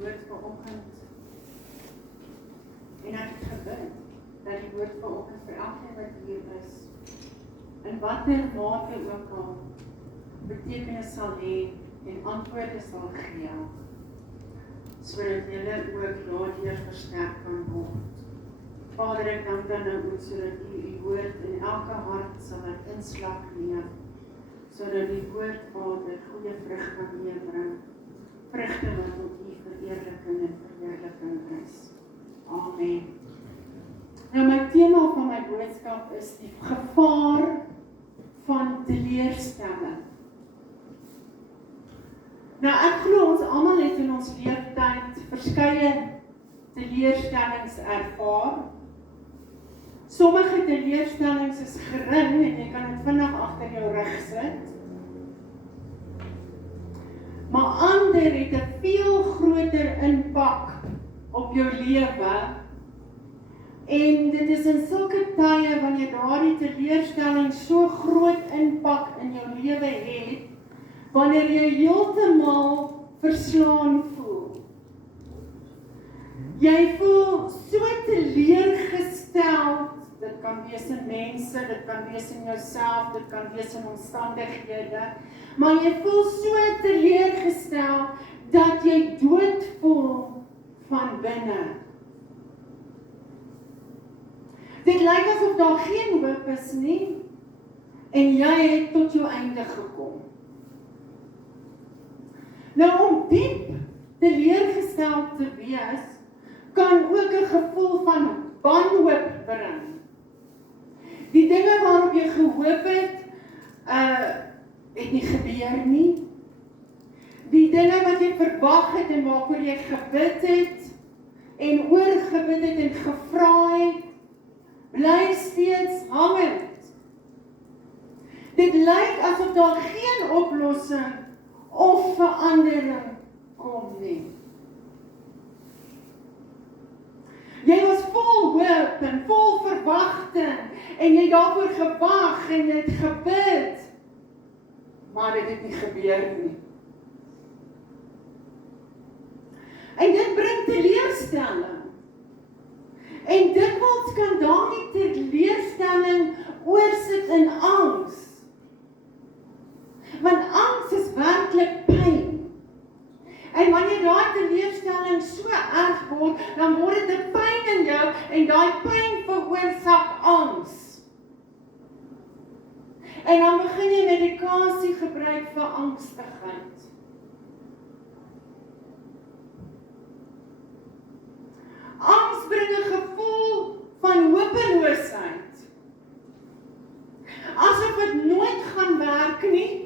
woord vanoggend. En ek het gebid dat die woord vanoggend vir elkeen wat hier is, in watter mate ook al betekenis sal hê en antwoorde sal gee, sodat julle ook daardeur versterk kan word. Vader, ek dank dan nou ook sodat u woord in elke hart sal inslag neem, sodat die woord, Vader, goeie vrug kan meebring, vrugte wat tot u vereerliking en verheerliking is. Amen. Nou, my tema van my boodskap is die gevaar van teleurstelling. Nou, ek glo ons almal het in ons leeftyd verskeie teleurstellings ervaar. Sommige teleurstellings is gering en jy kan dit vinnig agter jou rug sit. Maar ander het 'n veel groter impak op jou lewe. En dit is in sulke tye wanneer daardie teleurstelling so groot impak in jou lewe het, wanneer jy heeltemal verslaan voel. Jy voel so teleurgesteld. Dit kan wees in mense, dit kan wees in jouself, dit kan wees in omstandighede, maar jy voel so teleurgesteld dat jy dood voel van binne. Dit lyk asof daar geen hoop is nie, en jy het tot jou einde gekom. Nou, om diep teleurgesteld te wees, kan ook 'n gevoel van wanhoop bring. Die dinge waarop jy gehoop het nie gebeur nie. Die dinge wat jy verwag het en waarvoor jy gebid het, en oorgebid het en gevra het, bly steeds hangend. Dit lyk asof daar geen oplossing of verandering kom nie. Jy was vol hoop en vol verwagting en jy het daarvoor gewag en jy het gebid, maar dit het nie gebeur nie. En dit bring teleurstelling. En dikwels kan daardie teleurstelling oorsit in angs. Want angs is werklik pyn. En wanneer daai teleurstelling so erg word, dan word dit 'n pyn in jou en daai pyn veroorsaak angs. En dan begin jy medikasie gebruik vir angstigheid. Angs bring 'n gevoel van hopeloosheid. Asof dit nooit gaan werk nie.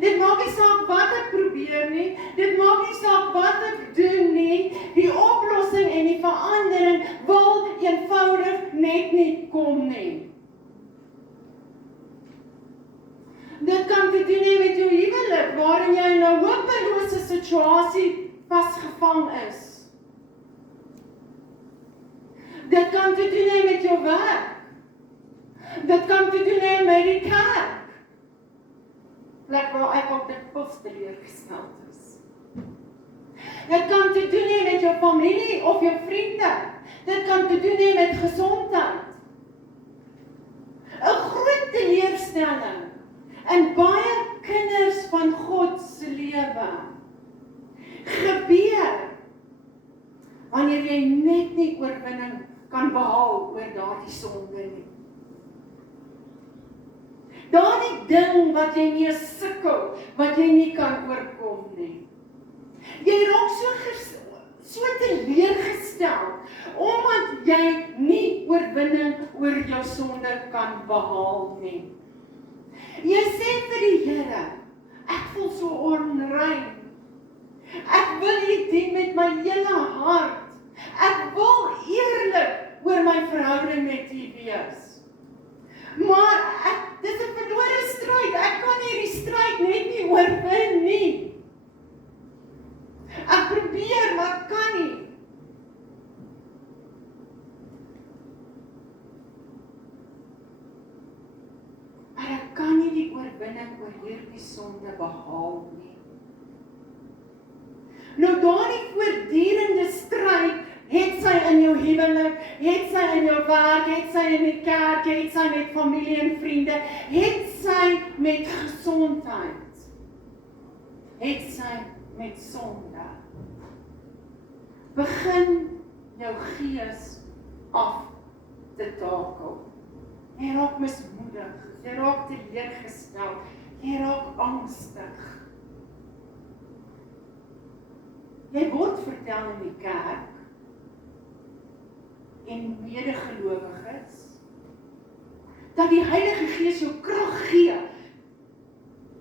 Dit maak nie saak wat ek probeer nie, dit maak nie saak wat ek doen nie, die oplossing en die verandering wil eenvoudig net nie kom nie. Dit kan te doen hê met jou huwelik, waarin jy in 'n hopelose situasie vasgevang is. Dit kan te doen hê met jou werk. Dit kan te doen hê met die kerk. Plek waar ek op dit post teleurgesteld is. Dit kan te doen hê met jou familie of jou vriende. Dit kan te doen hê met gesondheid. 'n Groot teleurstelling in baie kinders van God se lewe gebeur wanneer jy net nie oorwinning kan behaal oor daardie sonde nie. Daardie ding wat jy mee sukkel, wat jy nie kan oorkom nie. Jy raak so teleurgestel, omdat jy nie oorwinning oor jou sonde kan behaal nie. Jy sê vir die Here, ek voel so onrein. Ek wil U dien met my hele hart. Ek wil eerlik oor my verhouding met U wees. Maar dis 'n verlore stryd. Ek kan hierdie stryd net nie oorwin nie. Ek probeer, maar kan nie. Maar ek kan nie die oorwinning oor hierdie sonde behaal nie. Nou het sy in jou werk, het sy in die kerk, het sy met familie en vriende, het sy met gesondheid, het sy met sonde. Begin jou gees af te takel. Jy raak mismoedig, jy raak teleurgestel, jy raak angstig. Jy word vertel in die kerk en medegelowiges dat die Heilige Gees jou krag gee,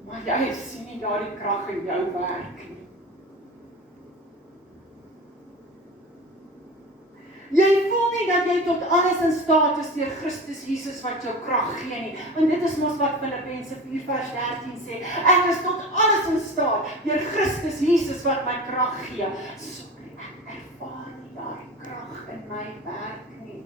maar jy sien nie daardie krag in jou werk nie. Jy voel nie dat jy tot alles in staat is deur Christus Jesus wat jou krag gee nie. En dit is mos wat Filippense 4 vers 13 sê. Ek is tot alles in staat deur Christus Jesus wat my krag gee. Sorry, ek ervaar nie daardie krag in my werk nie.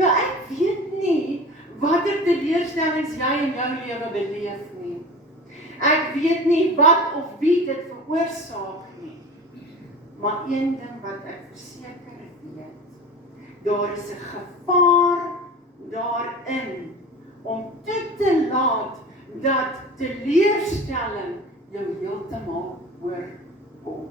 Nou ek weet nie watter teleurstellings jy in jou lewe beleef nie. Ek weet nie wat of wie dit veroorsaak nie. Maar een ding wat ek verseker weet, daar is 'n gevaar daarin om toe te laat dat teleurstelling jou heeltemal oorkom.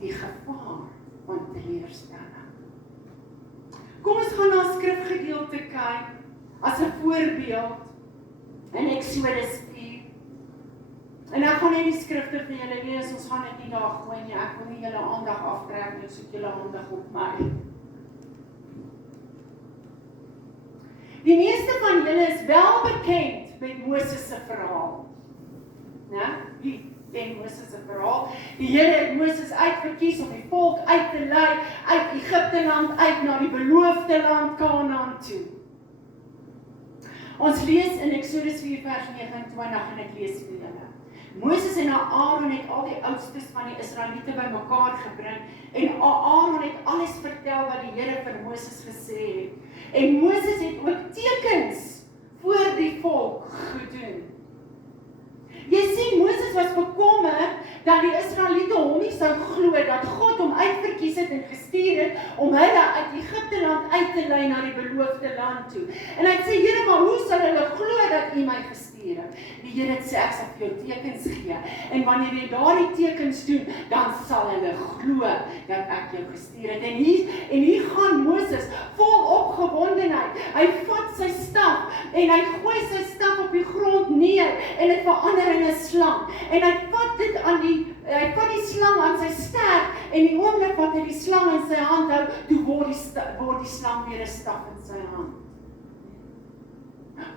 Die gevaar van teleurstelling. Kom ons gaan na 'n skrifgedeelte kyk as 'n voorbeeld in Eksodus 4. En ek gaan net die skrifte vir julle lees, ons gaan dit nie daar gooi nie, ek wil nie julle aandag aftrek nie, ek soek julle aandag op my. Die meeste van julle is wel bekend met Moses se verhaal. Wie ken Moses se verhaal? Die Here het Moses uitverkies om die volk uit te lei, uit Egipte land uit na die beloofde land Kanaan toe. Ons lees in Eksodus 4 vers 29 en ek lees vir julle. Moses en Aaron het al die oudstes van die Israeliete bymekaar gebring en Aaron het alles vertel wat die Here vir Moses gesê het. En Moses het ook tekens voor die volk gedoen. Jy sien, Moses was bekommer dat die Israeliete hom nie sou glo dat God hom uitverkies het en gestuur het om hulle uit Egipte land uit te lei na die beloofde land toe. En hy sê, Here, maar hoe sal hulle glo dat U my gestuur het? Die Here het sê, ek sal vir jou tekens gee. En wanneer jy daardie tekens doen, dan sal hulle glo dat ek jou gestuur het. En hier gaan Moses vol opgewondenheid. Hy vat sy staf en hy gooi sy staf op die grond neer en dit verander in 'n slang. En hy vat die slang aan sy sterk en die oomblik wat hy die slang in sy hand hou, toe word die slang weer 'n staf in sy hand.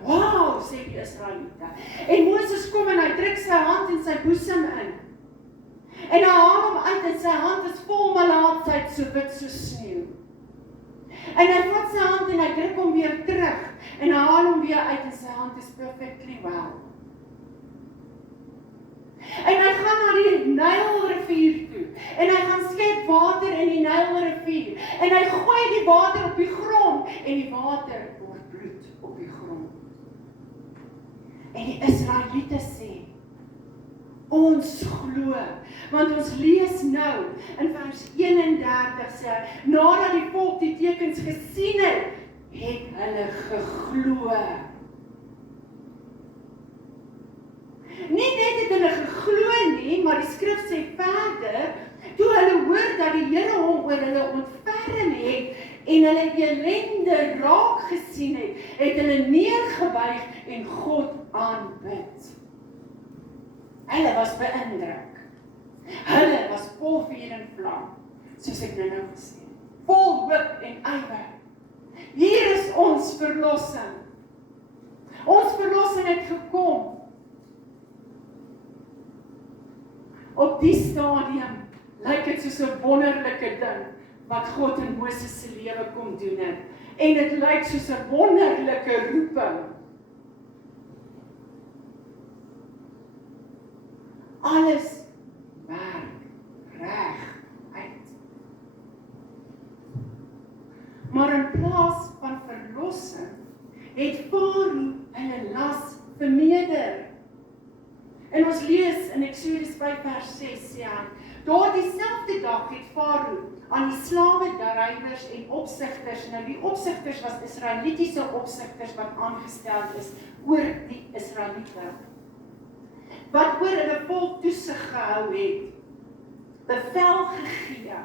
Wow, sê die Israeliete. En Moses kom en hy druk sy hand in sy boesem in. En hy haal hom uit en sy hand is vol malaatsheid, so wit so sneeu. En hy vat sy hand en hy druk hom weer terug en hy haal hom weer uit en sy hand is perfectly well. En hy gaan na die Nylrivier toe en hy gaan skep water in die Nylrivier en hy gooi die water op die grond en die water word bloed op die grond. En die Israeliete sê, ons glo, want ons lees nou in vers 31 sê, nadat die volk die tekens gesien het hulle geglo. Nie net het hulle geglo nie, maar die skrif sê verder, toe hulle hoor dat die Here hom oor hulle ontferm het en hulle ellende raak gesien het hulle neergebuig en God aanbid. Hulle was beïndruk. Hulle was vol vuur en vlam, soos ek nou gesê het. Vol hoop en ywer. Hier is ons verlossing. Ons verlossing het gekom. Op die stadium lyk dit soos 'n wonderlike ding wat God in Moses se lewe kom doen het. En dit lyk soos 'n wonderlike roeping. Alles werk reg uit. Maar in plaas van verlossing, het Farao hulle las vermeerder. En ons lees in Eksodus 5 vers 6 sê hy, daar dieselfde dag het Farao aan die slawedrywers en opsigters, nou die opsigters was Israelitiese opsigters wat aangestel is oor die Israeliete, wat oor hulle volk toesig gehou het, bevel gegee.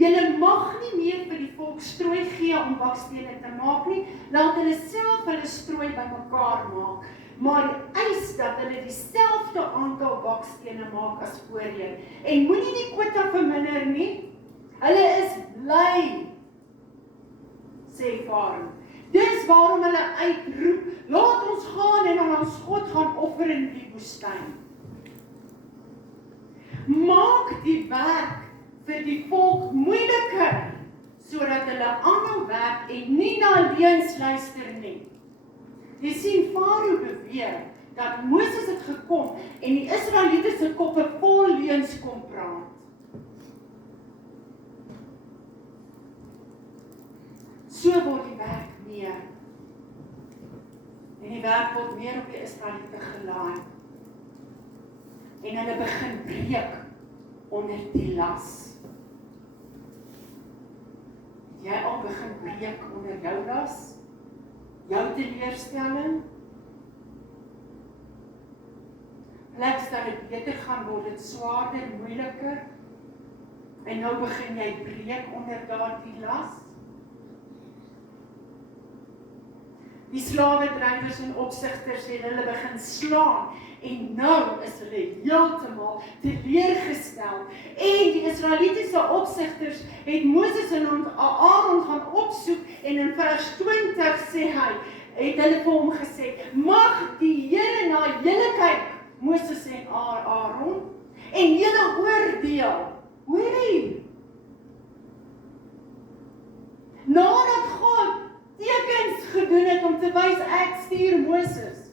Julle mag nie meer vir die volk strooi gee om bakstene te maak nie, laat hulle self hulle strooi bymekaar maak, maar eis dat hulle dieselfde aantal bakstene maak as voorheen. En moenie die kwota verminder nie, hulle is bly, sê Farao. Dis waarom hulle uitroep, laat ons gaan en aan ons God gaan offer in die woestyn. Maak die werk vir die volk moeiliker, sodat hulle aanhou werk en nie na leuns luister nie. Jy sien, Farao beweer dat Moses het gekom en die Israeliete se koppe vol leuns kom praat. So word die werk meer. En die werk word meer op die Israeliete gelaai. En hulle begin breek onder die las. Jy al begin breek onder jou las, jou teleurstelling. Pleks dat dit beter gaan word, dit swaarder, moeiliker. En nou begin jy breek onder daardie las. Die slawedrywers en opsigters het hulle begin slaan en nou is hulle heeltemal teleurgestel. En die Israelitiese opsigters het Moses en Aaron gaan opsoek en in vers 20 sê hy, het hulle vir hom gesê, mag die Here na julle kyk, Moses en Aaron, en julle oordeel. Hoor jy? Nadat God tekens gedoen het om te wys ek stuur Moses.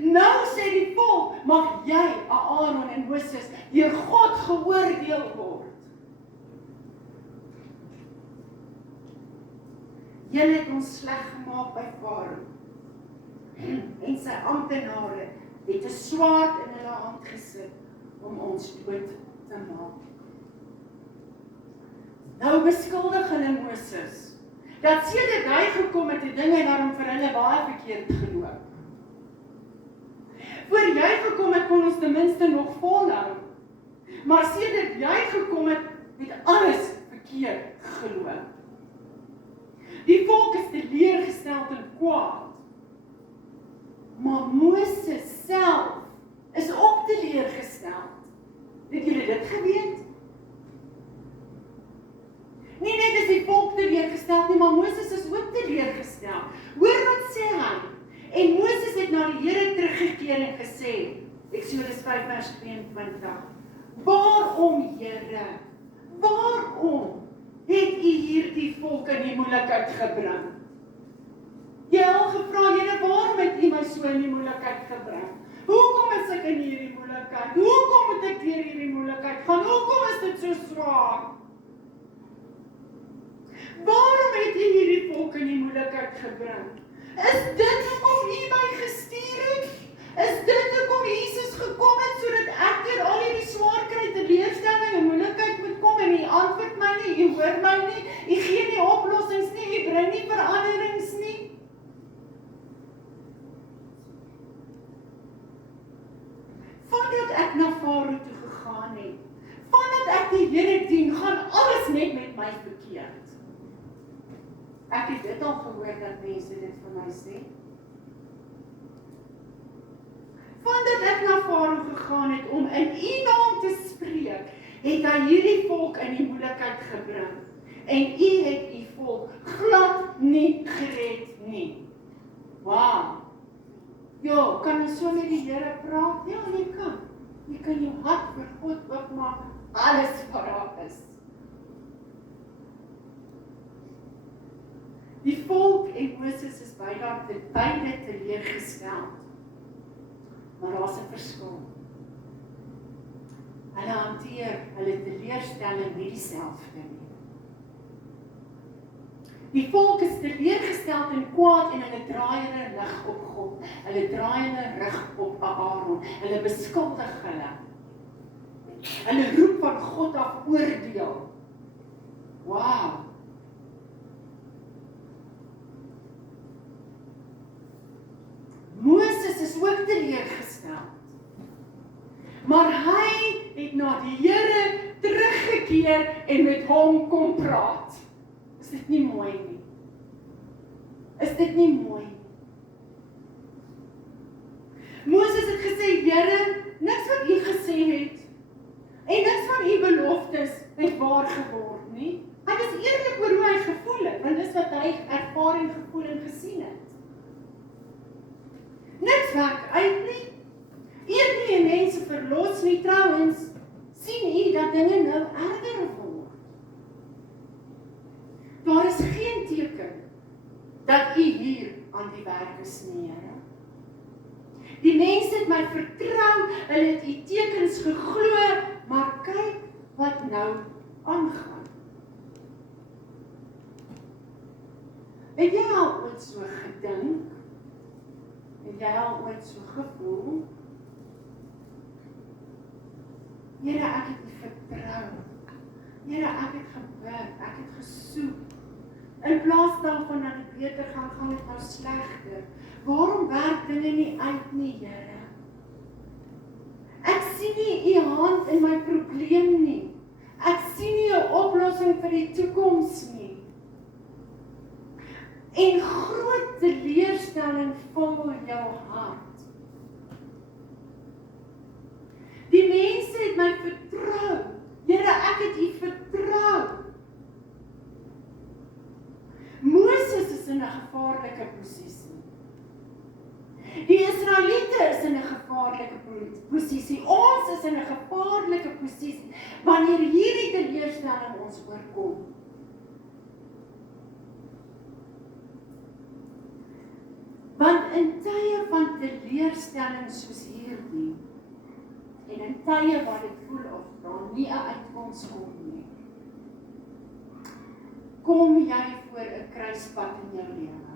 Nou sê die volk, mag jy, Aaron en Moses, deur God geoordeel word. Julle het ons sleg gemaak by Farao. En sy amptenare het 'n swaard in hulle hand gesit om ons dood te maak. Nou beskuldig hulle Moses dat sedert hy gekom het, die dinge daarom vir hulle baie verkeerd geloop. Voor jy gekom het, kon ons ten minste nog volhou. Maar sedert jy gekom het, het alles verkeerd geloop. Die volk is teleurgesteld en kwaad. Maar Moses self is ook teleurgesteld. Het julle dit geweet? Nie net is die volk teleurgesteld nie, maar Moses is ook teleurgesteld. Hoor wat sê hy? En Moses het na die Here teruggekeer en gesê, Eksodus 5 vers 22, waarom Here, waarom het u hierdie volk in die moeilikheid gebring? Jy al gevra, Here, waarom het u my so in die moeilikheid gebring? Hoekom is ek in hierdie moeilikheid? Hoekom moet ek deur hierdie moeilikheid gaan? Hoekom is dit so swaar? Waarom het u hierdie volk in die moeilikheid gebring? Is dit hoekom u my gestuur het? Is dit hoekom Jesus gekom het, sodat ek deur al hierdie swaar kry, teleurstelling en moeilikheid moet kom en u antwoord my nie, u hoor my nie, u gee nie oplossings nie, u bring nie veranderings nie? Vandat ek na Farao toe gegaan het, vandat ek die Here dien, gaan alles net met my verkeerd. Ek het dit al gehoor dat mense dit vir my sê. Vandat ek na Farao gegaan het om in u naam te spreek, het hy hierdie volk in die moeilikheid gebring. En u het u volk glad nie gered nie. Wow. Ja, kan jy so met die Here praat? Ja, jy kan. Jy kan jou hart vir God oopmaak, alles wat daar is. Die volk en Moses is beide teleurgesteld. Maar daar is 'n verskil. Hulle hanteer hulle teleurstelling nie dieselfde nie. Die volk is teleurgesteld en kwaad en hulle draai hulle rug op God. Hulle draai hulle rug op Aaron. Hulle beskuldig hulle. Hulle roep van God af oordeel. Wow. Moses is ook teleurgesteld. Maar hy het na die Here teruggekeer en met hom kom praat. Is dit nie mooi nie? Is dit nie mooi nie? Moses het gesê, Here, niks wat U gesê het, en niks van U beloftes het waar geword nie. Hy was eerlik oor hoe hy gevoel het, want dis wat hy ervaar en gevoel en gesien het. Niks werk uit nie. Eer nie en mense verlos nie, trouwens, sien U dat dinge nou erger word. Daar is geen teken dat U hier aan die werk is nie, Here. Die mense het my vertrou, hulle het U tekens geglo, maar kyk wat nou aangaan. Het jy al ooit so gedink? Het jy al ooit so gevoel? Here, ek het U vertrou. Here, ek het gebid, ek het gesoek. In plaas daarvan dat dit beter gaan, gaan dit nou slegter. Waarom werk dinge nie uit nie, Here? Ek sien nie U hand in my probleem nie. Ek sien nie 'n oplossing vir die toekoms nie. En groot teleurstelling vul jou hart. Die mense het my vertrou. Here, ek het U vertrou. Moses is in 'n gevaarlike posisie. Die Israeliete is in 'n gevaarlike posisie. Ons is in 'n gevaarlike posisie wanneer hierdie teleurstelling ons oorkom. Want in tye van teleurstelling soos hierdie, en in tye waar dit voel of daar nie 'n uitkoms kom nie, kom jy voor 'n kruispunt in jou lewe.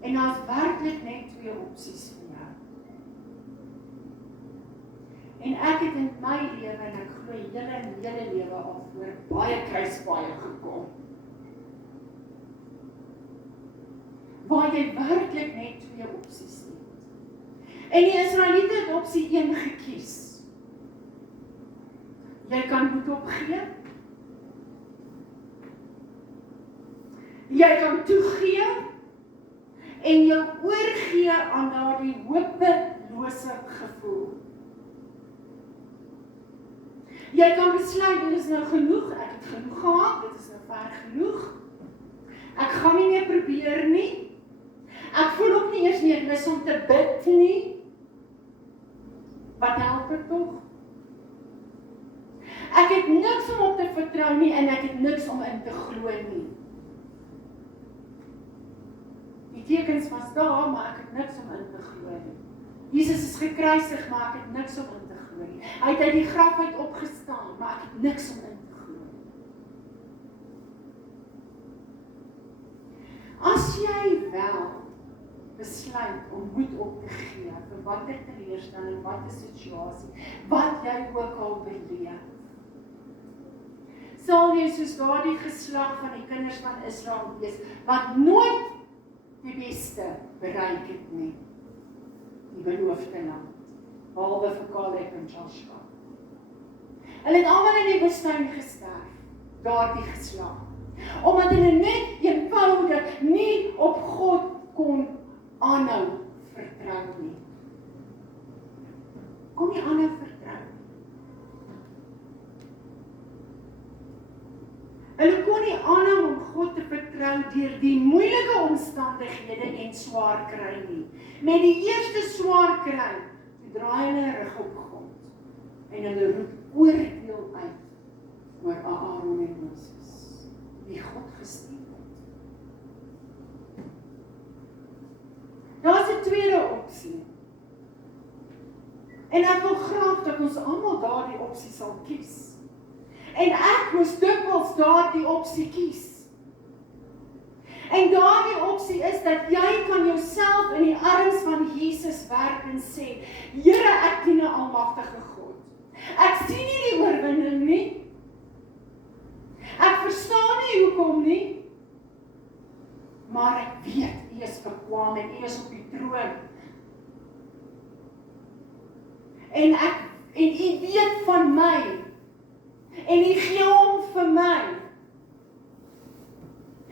En daar's werklik net twee opsies vir jou. En ek het in my lewe, en ek glo hele lewe al voor baie kruispaaie gekom, waar jy werklik net twee opsies het. En die Israeliete het opsie 1 gekies. Jy kan moed opgee. Jy kan toegee en jou oorgee aan daardie hopelose gevoel. Jy kan besluit, dit is nou genoeg, ek het genoeg gehad, dit is nou ver genoeg. Ek gaan nie meer probeer nie. Ek voel ook nie eers meer lus om te bid nie. Wat help dit tog? Ek het niks om op te vertrou nie en ek het niks om in te glo nie. Die tekens was daar, maar ek het niks om in te glo nie. Jesus is gekruisig, maar ek het niks om in te glo nie. Hy het uit die graf uit opgestaan, maar ek het niks om in te glo nie. As jy wel besluit om moed op te gee vir watter teleurstelling, watter situasie, wat jy ook al beleef, sal jy soos daardie geslag van die kinders van Israel wees, wat nooit die beste bereik het nie, die beloofde land, behalwe vir Caleb en Joshua. Hulle het almal in die woestyn gesterf, daardie geslag, omdat hulle net eenvoudig nie op God kon aanhou vertrou nie. Kom nie aanhou vertrou. Hulle kon nie aanhou om God te vertrou deur die moeilike omstandighede en swaar kry nie. Met die eerste swaar kry, toe draai hulle rug op God en hulle roep oordeel uit oor Aaron en Moses, wie God gestuur het. Daar is 'n tweede opsie. En ek wil graag dat ons almal daardie opsie sal kies. En ek moes dikwels daardie opsie kies. En daardie opsie is dat jy kan jouself in die arms van Jesus werk en sê, Here, ek dien 'n almagtige God. Ek sien nie die oorwinning nie. Ek verstaan nie hoekom nie. Maar ek weet, U is bekwame en U is op die troon. En U weet van my. En U gee hom vir my.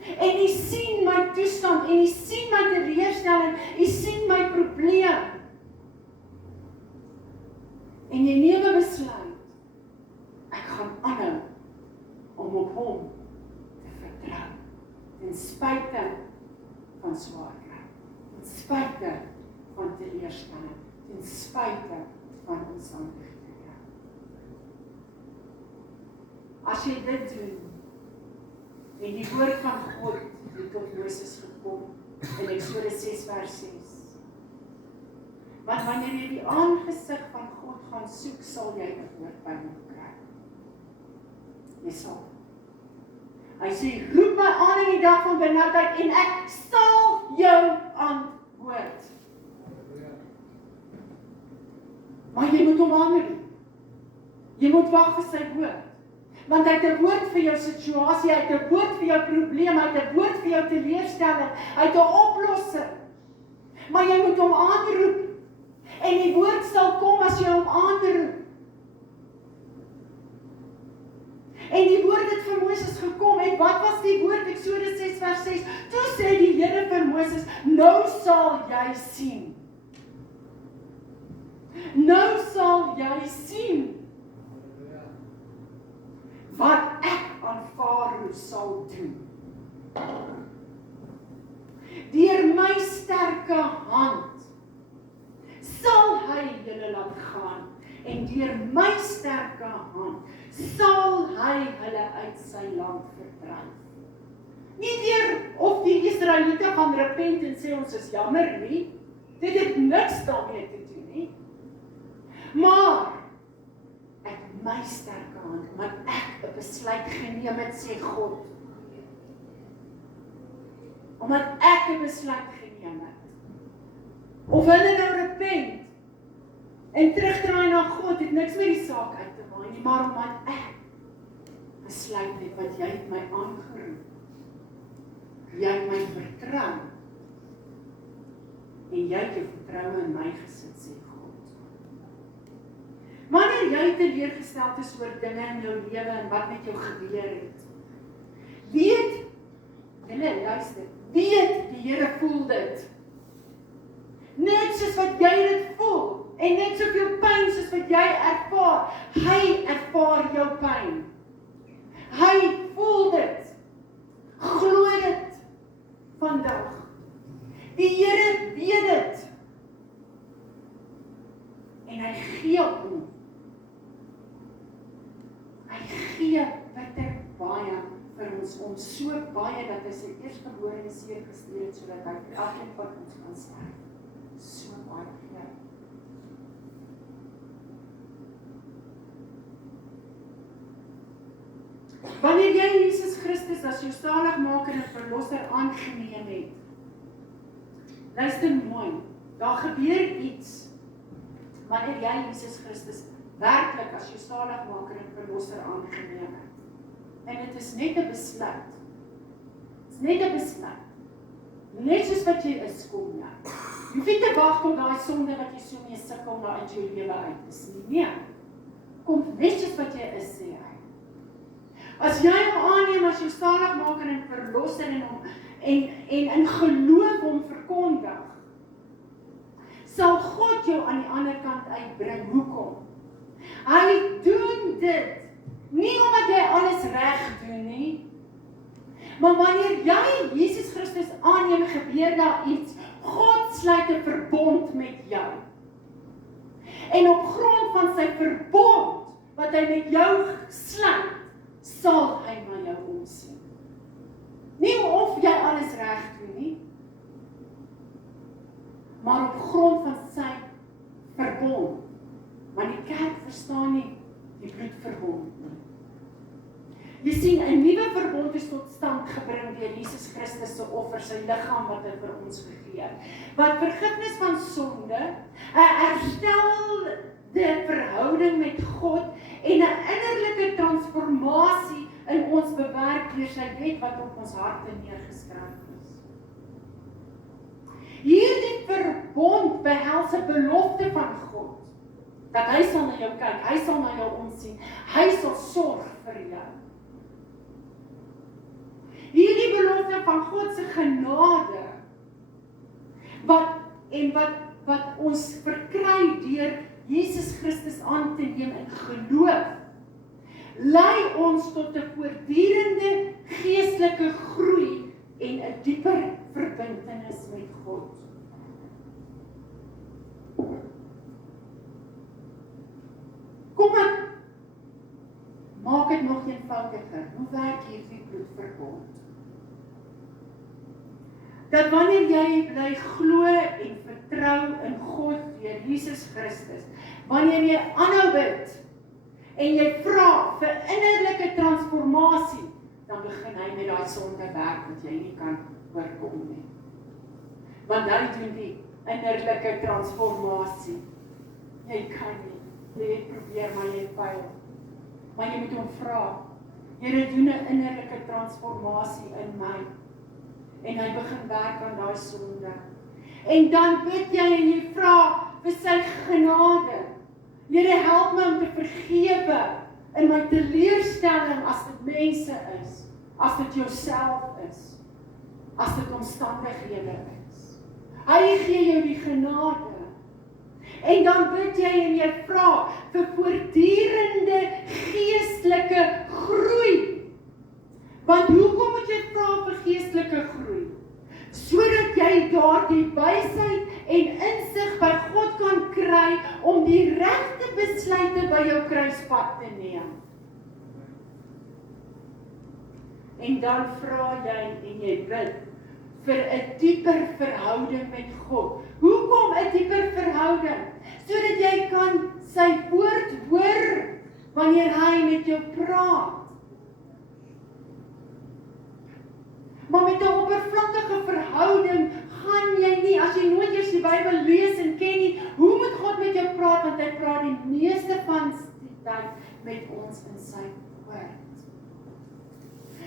En U sien my toestand, en U sien my teleurstelling, U sien my probleem. En jy neem 'n besluit, ek gaan aanhou om op hom te vertrou, ten spyte van swaar kry, ten spyte van teleurstelling, ten spyte van omstandighede. As jy dit doen, en die woord van God het tot Moses gekom, in Eksodus 6 vers 6. Want wanneer jy die aangesig van God gaan soek, sal jy 'n woord by hom kry. Jy sal. Hy sê, roep my aan in die dag van benoudheid en ek sal jou antwoord. Maar jy moet hom aanroep. Jy moet wag vir sy woord. Want hy het 'n woord vir jou situasie, hy het 'n woord vir jou probleem, hy het 'n woord vir jou teleurstelling, hy het 'n oplossing. Maar jy moet hom aanroep. En die woord sal kom as jy hom aanroep. En die woord het vir Moses gekom. En wat was die woord? Eksodus 6 vers 6. Toe sê die Here vir Moses, nou sal jy sien. Nou sal jy sien wat ek aan Farao sal doen. Deur my sterke hand sal hy julle laat gaan, en deur my sterke hand sal hy hulle uit sy land verdryf. Nie deur of die Israeliete gaan repent en sê ons is jammer nie, dit het niks daarmee te doen nie. Maar ek my sterke hand, omdat ek 'n besluit geneem het, sê God. Omdat ek 'n besluit geneem het. Of hulle nou repent en terugdraai na God, het niks met die saak uit te maak nie, maar omdat ek besluit het wat jy het my aangeroep. Jy het my vertrou. En jy het jou vertroue in my gesit, sê God. Wanneer jy teleurgesteld is oor dinge in jou lewe en wat met jou gebeur het, weet, julle luister, weet die Here voel dit. Net soos wat jy dit voel, en net soveel pyn soos wat jy ervaar, hy ervaar jou pyn. Hy voel dit. Glo dit vandag. Die Here weet dit. En hy gee hom. Hy gee bitter baie vir ons, om so baie dat hy sy eerstgeborene seun gestuur het, sodat hy vir elkeen van ons kan sterf. So baie gee. Wanneer jy Jesus Christus as jou saligmaker en verlosser aangeneem het, luister mooi, daar gebeur iets, wanneer jy Jesus Christus werklik as jou saligmaker en verlosser aangeneem het. En dit is net 'n besluit. Dit is net 'n besluit. Net soos wat jy is, kom jy. Jy hoef nie te wag tot daai sonde wat jy so mee sukkel na uit jou lewe uit is nie. Nee. Kom net soos wat jy is, sê hy. As jy hom aanneem as jou saligmaker en verlosser en in geloof hom verkondig, sal God jou aan die ander kant uitbring. Hoekom? Hy doen dit nie omdat jy alles reg doen nie, maar wanneer jy Jesus Christus aanneem, gebeur daar iets. God sluit 'n verbond met jou. En op grond van sy verbond wat hy met jou sluit, sal hy na jou omsien. Nie of jy alles reg doen nie, maar op grond van sy verbond. Want die kerk verstaan nie die bloedverbond nie. Jy sien, 'n nuwe verbond is tot stand gebring deur Jesus Christus se offer, sy liggaam wat hy vir ons gegee het. Wat vergifnis van sonde, 'n herstelde verhouding met God en 'n innerlike transformasie in ons bewerk deur sy wet wat op ons harte neergeskryf is. Hierdie verbond behels 'n belofte van God, dat hy sal na jou kyk, hy sal na jou omsien, hy sal sorg vir jou. Hierdie belofte van God se genade, wat ons verkry deur Jesus Christus aan te neem in geloof, lei ons tot 'n voortdurende geestelike groei en 'n dieper verbintenis met God. Kom ek maak dit nog eenvoudiger. Hoe werk hierdie bloedverbond? Dat wanneer jy bly glo en vertrou in God deur Jesus Christus, wanneer jy aanhou bid en jy vra vir innerlike transformasie, dan begin hy met daai sonde werk wat jy nie kan oorkom nie. Want hy doen die innerlike transformasie. Jy kan nie. Jy het probeer, maar jy faal. Maar jy moet hom vra. Here, doen 'n innerlike transformasie in my. En hy begin werk aan daai sonde. En dan bid jy en jy vra vir sy genade. Here, help my om te vergewe in my teleurstelling as dit mense is, as dit jouself is, as dit omstandighede is. Hy gee jou die genade. En dan bid jy en jy vra vir voortdurende geestelike groei. Want hoekom moet jy vra vir geestelike groei? Sodat jy daardie wysheid en insig by God kan kry om die regte besluite by jou kruispad te neem. En dan vra jy en jy bid vir 'n dieper verhouding met God. Hoekom 'n dieper verhouding? Sodat jy kan sy woord hoor wanneer hy met jou praat. Maar met 'n oppervlakkige verhouding gaan jy nie, as jy nooit eers die Bybel lees en ken nie, hoe moet God met jou praat? Want hy praat die meeste van die tyd met ons in sy woord.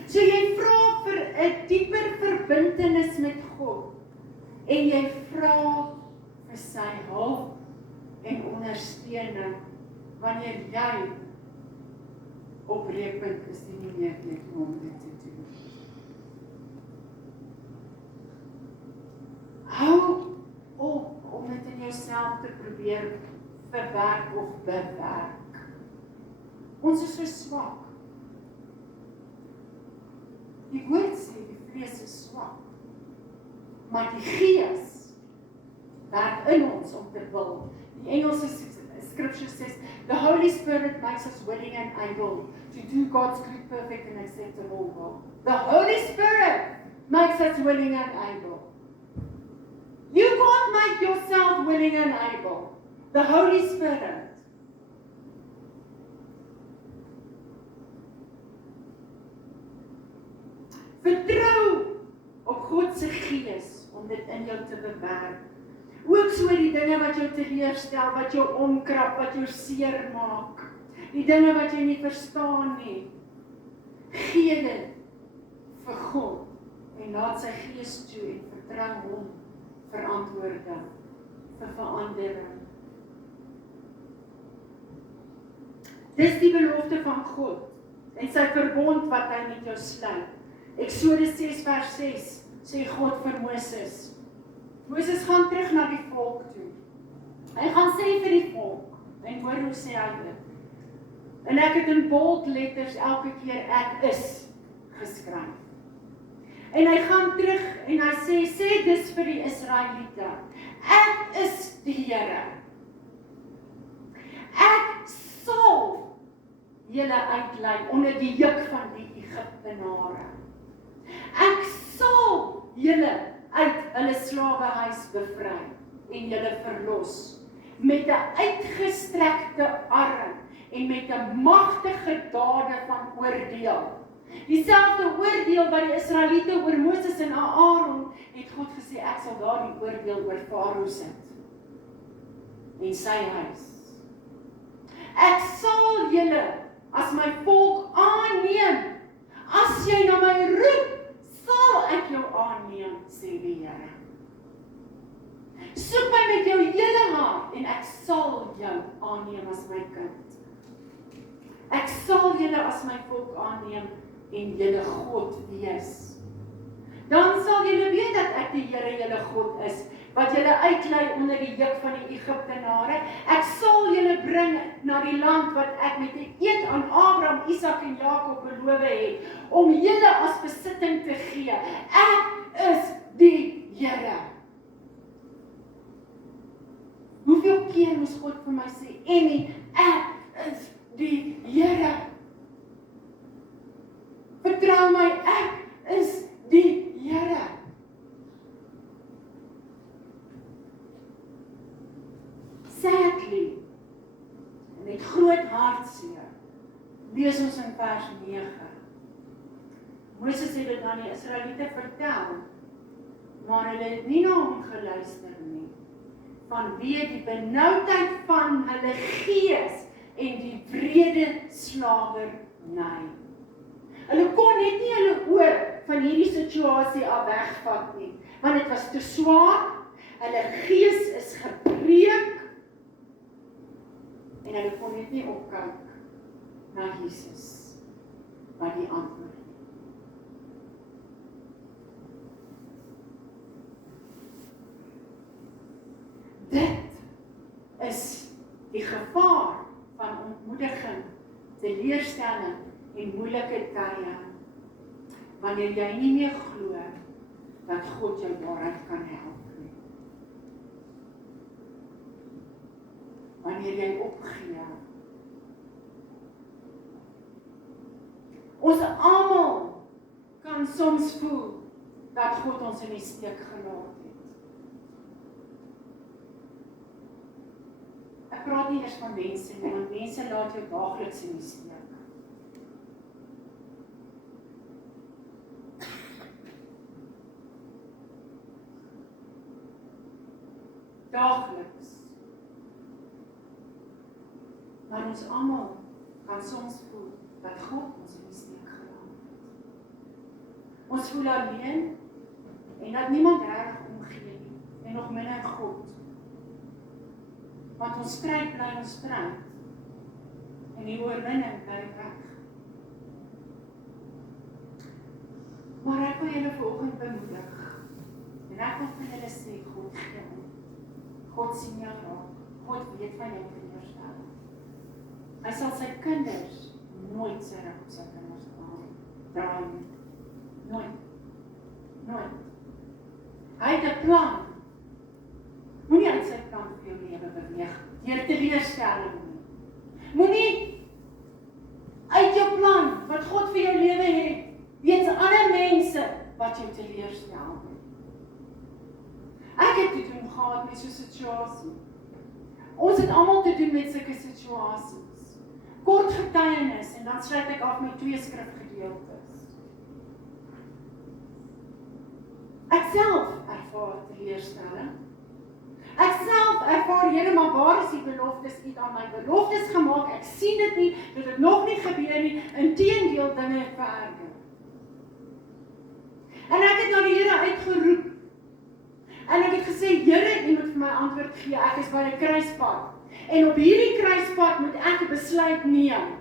So jy vra vir 'n dieper verbintenis met God. En jy vra vir sy hulp en ondersteuning wanneer jy op reekpunt is die nie meer net om dit te doen. Hou op om dit in jouself te probeer verwerk of bewerk. Ons is so swak. Die woord sê die vlees is swak, maar die gees werk in ons om te wil. Die Engelse scripture says, the Holy Spirit makes us willing and able to do God's good, perfect and acceptable will. The Holy Spirit makes us willing and able. You can't make yourself willing and able. The Holy Spirit. Vertrou op God se gees om dit in jou te bewerk. Ook so die dinge wat jou teleurstel, wat jou omkrap, wat jou seer maak. Die dinge wat jy nie verstaan nie. Gee dit vir God en laat sy gees toe en vertrou hom vir antwoorde, vir verandering. Dis die belofte van God en sy verbond wat hy met jou sluit. Eksodus 6 vers 6 sê God vir Moses. Moses gaan terug na die volk toe. Hy gaan sê vir die volk, en hoor hoe sê hy dit. En ek het in bold letters elke keer ek is geskryf. En hy gaan terug en hy sê dis vir die Israeliete. Ek is die Here. Ek sal julle uitlei onder die juk van die Egiptenare. Ek sal julle uit hulle slawehuis bevry en julle verlos met 'n uitgestrekte arm en met 'n magtige dade van oordeel Dieselfde oordeel wat die Israeliete oor Moses en Aaron, het God gesê, ek sal daardie oordeel oor Farao sit. En sy huis. Ek sal julle as my volk aanneem. As jy na my roep, sal ek jou aanneem, sê die Here. Soek my met jou hele hart en ek sal jou aanneem as my kind. Ek sal julle as my volk aanneem en julle God wees. Dan sal julle weet dat ek die Here julle God is, wat julle uitlei onder die juk van die Egiptenare. Ek sal julle bring na die land wat ek met 'n eed aan Abraham, Isak en Jakob beloof het, om julle as besitting te gee. Ek is die Here. Hoeveel keer moes God vir my sê, Emmy, ek is die Here. Vertrou my, ek is die Here. Sadly, met groot hartseer, lees ons in vers 9. Moses het dit aan die Israeliete vertel, maar hulle het nie na hom geluister nie, vanweë die benoudheid van hulle gees en die wrede slavernij. Hulle kon net nie hulle oor van hierdie situasie af wegvat nie, want dit was te swaar, hulle gees is gebreek, en hulle kon net nie opkyk na Jesus, wat die antwoord. Dit is die gevaar van ontmoediging, teleurstelling en moeilike tye, wanneer jy nie meer glo dat God jou daaruit kan help nie. Wanneer jy opgee. Ons almal kan soms voel dat God ons in die steek gelaat het. Ek praat nie eers van mense nie, want mense laat jou daagliks in die steek. Daagliks. Maar ons almal kan soms voel dat God ons in die steek gelaat het. Ons voel alleen en dat niemand reg omgee nie, en nog minder God. Want ons stryd bly ons stryd, en die oorwinning bly weg. Maar ek wil julle vanoggend bemoedig, en ek wil vir julle sê, God gee om. God sien jou raak, God weet van jou teleurstelling. Hy sal sy kinders nooit sy rug op sy kinders draai nie. Nooit. Nooit. Hy het 'n plan. Moenie uit sy plan vir jou lewe beweeg, deur teleurstelling nie. Moenie uit jou plan, wat God vir jou lewe het, weens ander mense, wat jou teleurstel nie. Ek het te doen gehad met so 'n situasie. Ons het almal te doen met sulke situasies. Kort getuienis, en dan sluit ek af met 2 skrifgedeeltes. Ek self ervaar teleurstelling. Ek self ervaar, Here, maar waar is die beloftes? U het aan my beloftes gemaak, ek sien dit nie, dit het nog nie gebeur nie, inteendeel dinge het vererger. En ek het na die Here uitgeroep, en ek het gesê, Here, U moet vir my antwoord gee, ek is by die kruispad, en op hierdie kruispad moet ek 'n besluit neem.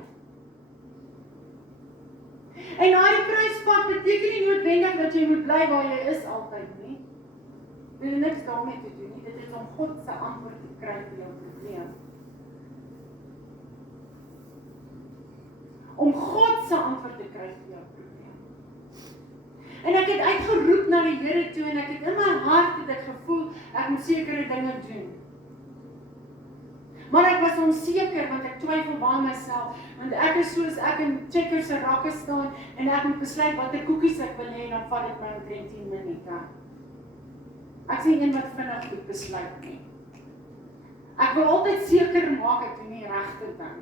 En na die kruispad beteken nie noodwendig dat jy moet bly waar jy is altyd nie. Dit het niks daarmee te doen nie, dit is om God se antwoord te kry vir jou probleem. Om God se antwoord te kry vir jou probleem. En ek het uitgeroep na die Here toe, en ek het in my hart het ek gevoel, ek moet sekere dinge doen. Maar ek was onseker, want ek twyfel by myself, want ek is soos ek in Checkers se rakke staan, en ek moet besluit watter koekies ek wil hê, en dan vat dit my omtrent 10 minute. Ek sien een wat vinnig moet besluit nie. Ek wil altyd seker maak ek doen die regte ding.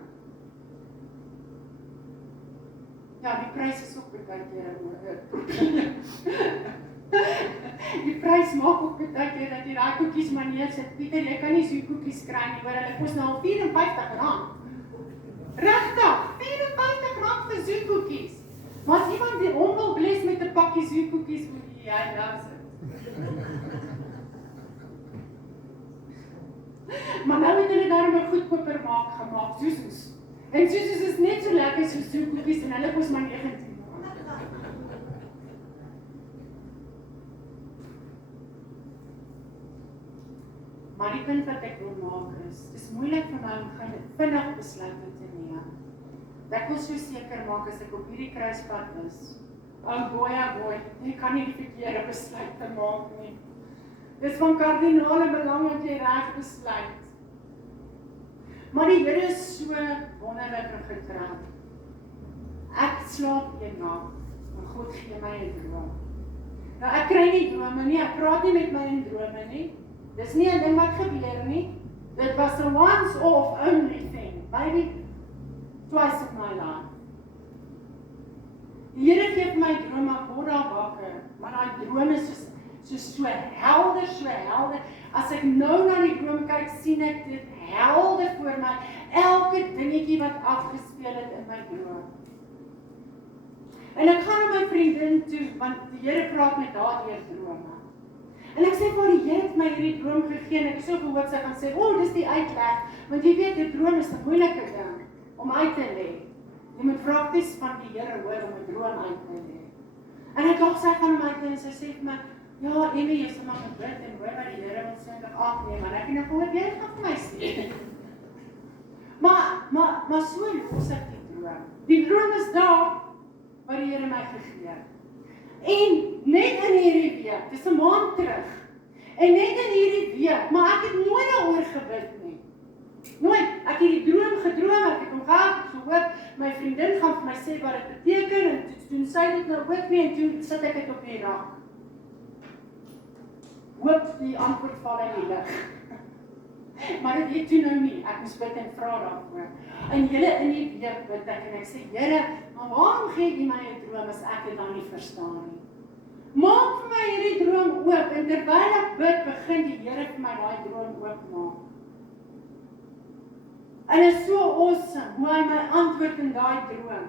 Ja, die prys is ook baie keer die prys maak ook baie keer dat jy daai koekies maar neersit. Pieter, jy kan nie so koekies kry nie, want hulle kos nou al R54. Regtig, R54 vir zoetkoekies. Maar as iemand die hom wil bless met 'n pakkie zoetkoekies, moet jy daar sit. Maar nou het hulle daarom 'n goedkoper gemaak, Soesoes. En Soesoes is net so lekker soos zoetkoekies en hulle kos maar 19. Maar die punt wat ek wil maak is, dis moeilik vir my om vinnig besluite te neem. Ek wil so seker maak as ek op hierdie kruispad is, boy, jy kan nie die verkeerde besluite maak nie. Dis van kardinale belang dat jy reg besluit. Maar die Here is so wonderlik getrou. Ek slaap een nag, en God gee my 'n droom. Nou ek kry nie drome nie, ek praat nie met my in drome nie. Dis nie 'n ding wat gebeur nie. Dit was a once off only thing. Maybe twice in my life. Die Here gee vir my droom, ek word daar wakker. Maar daai droom is so helder. As ek nou na die droom kyk, sien ek dit helder voor my. Elke dingetjie wat afgespeel het in my droom. En ek gaan na my vriendin toe, want die Here praat met haar deur drome. En ek sê vir die Here het my hierdie droom gegee en ek so gehoop sy gaan sê, dis die uitleg, want jy weet, die droom is 'n moeilike ding om uit te lê. Jy moet prakties van die Here hoor om 'n droom uit te lê. En ek dink sy gaan my uitlei en sy sê vir my, ja, Emmy, jy sal maar gebid en hoor wat die Here wil sê en ek afneem, maar ek het nog gehoor, jy gaan vir my sê. Maar so los ek die droom. Die droom is daar, wat die Here my gegee het. En net in hierdie week, dis 'n maand terug, en net in hierdie week, maar ek het nooit daaroor gebid nie. Nooit, ek het die droom gedroom, ek het hom gehad, ek gehoop, my vriendin gaan vir my sê wat dit beteken, en toen sy dit nou ook nie, en toe sit ek dit op die rak. Hoop die antwoord val in die lig. Maar dit het toe nou nie, ek moes bid en vra daarvoor. En julle in die week bid ek, en ek sê, Here, maar waarom gee jy my 'n droom as ek dit dan nie verstaan nie? Maak vir my hierdie droom oop, en terwyl ek bid, begin die Here vir my daai droom oopmaak. En dit is so awesome, hoe hy my antwoord in daai droom.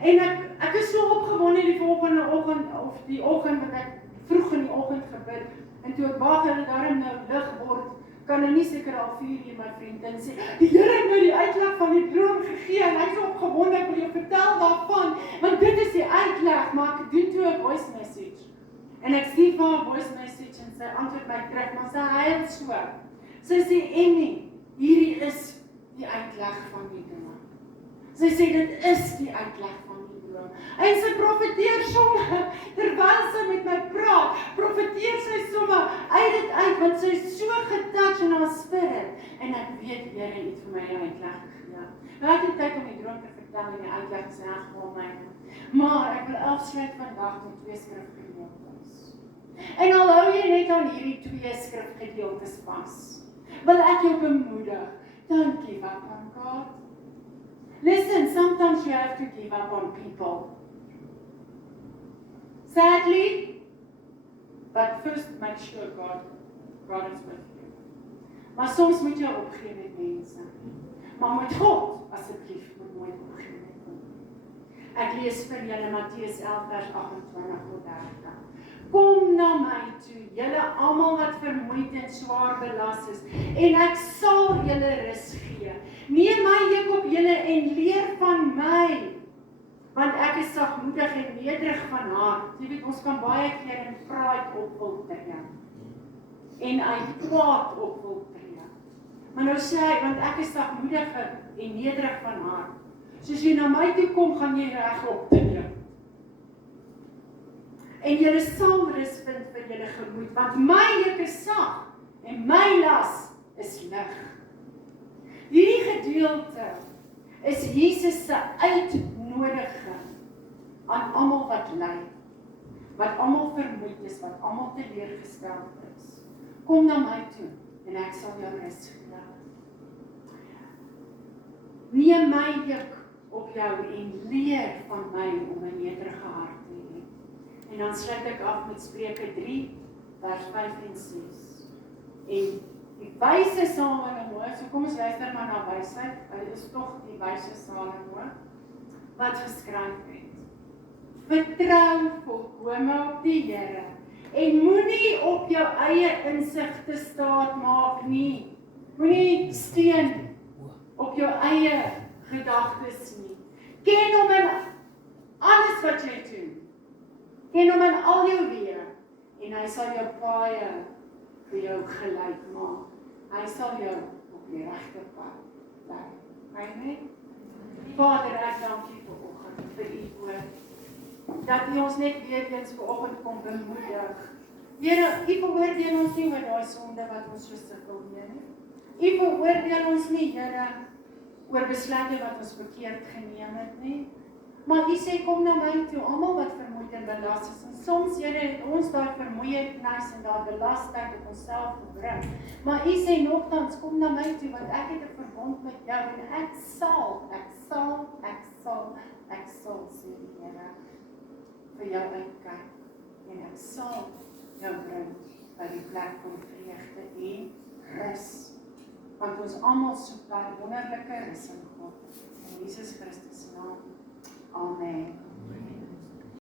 En ek is so opgewonde die volgende oggend, of die oggend wat ek vroeg in die oggend gebid, en toe ek waag dat dit daarom nou lig word, kan nou nie seker al 4 uur my vriendin sê, die Here het my die uitleg van die droom gegee, en hy is opgewonde, ek wil jou vertel daarvan, want dit is die uitleg, maar ek doen toe 'n voice message. En ek stuur vir haar 'n voice message, en sy antwoord my terug, maar sy huil so. Sy sê, Emmy, hierdie is die uitleg van die droom. Sy sê, dit is die uitleg van die droom. En sy profeteer somme, terwyl sy met my praat, profeteer sy somme uit dit uit, want sy is so getouch in haar spirit, en ek weet, Here het vir my 'n uitleg gegee. Nou ek het tyd om die droom te vertel, en die uitleg is reg vir myne. Maar ek wil afsluit vandag met 2 skrifgedeeltes. En al hou jy net aan hierdie 2 skrifgedeeltes vas, wil ek jou bemoedig, don't give up on God. Listen, sometimes you have to give up on people. Sadly, but first make sure God is with you. Maar soms moet jy opgee met mense. Maar met God, asseblief, moet nooit opgee met hom. Ek lees vir julle Matteus 11 vers 28 tot 30. Kom na my toe, julle almal wat vermoeid en swaar belas is, en ek sal julle rus gee. Neem my juk op julle en leer van my, want ek is sagmoedig en nederig van hart. Jy weet, ons kan baie keer in pride op wil tree, en uit kwaad op wil tree. Maar nou sê hy, want ek is sagmoedig en nederig van hart. Soos jy na my toe kom, gaan jy reg optree. En julle sal rus vind vir julle gemoed, want my juk is sag en my las is lig. Hierdie gedeelte is Jesus se uitnodiging aan almal wat ly, wat almal vermoeid is, wat almal teleurgesteld is. Kom na my toe en ek sal jou rus gee. Neem my juk op jou en leer van my om 'n nederige hart te hê. En dan sluit ek af met Spreuke 3, vers 5 en 6. En die wyse Salomo, so kom ons luister maar na wysheid, hy is tog die wyse Salomo, wat geskryf het. Vertrou volkome op die Here, en moenie op jou eie insigte staat maak nie. Moenie steun op jou eie gedagtes nie. Ken hom in alles wat jy doen. Ken hom in al jou weë, en hy sal jou paaie vir jou gelyk maak. Hy sal jou op die regte pad lei. Amen. Vader, ek dank U vanoggend vir U woord, dat U ons net weer eens vanoggend kom bemoedig. Here, U veroordeel ons nie oor daai sonde wat ons so sukkel mee nie. U veroordeel ons nie, Here, oor besluite wat ons verkeerd geneem het nie. Maar U sê, kom na my toe, almal wat vermoeid en belas is. En soms, Here, het ons daai vermoeienis en daai belasting op onsself gebring. Maar U sê nogtans, kom na my toe, want ek het 'n verbond met jou en ek sal, sê die Here, vir jou uitkyk. En ek sal jou bring by die plek van vreugde en rus. Want ons almal soek daai wonderlike rus in God. In Jesus Christus naam. Amen.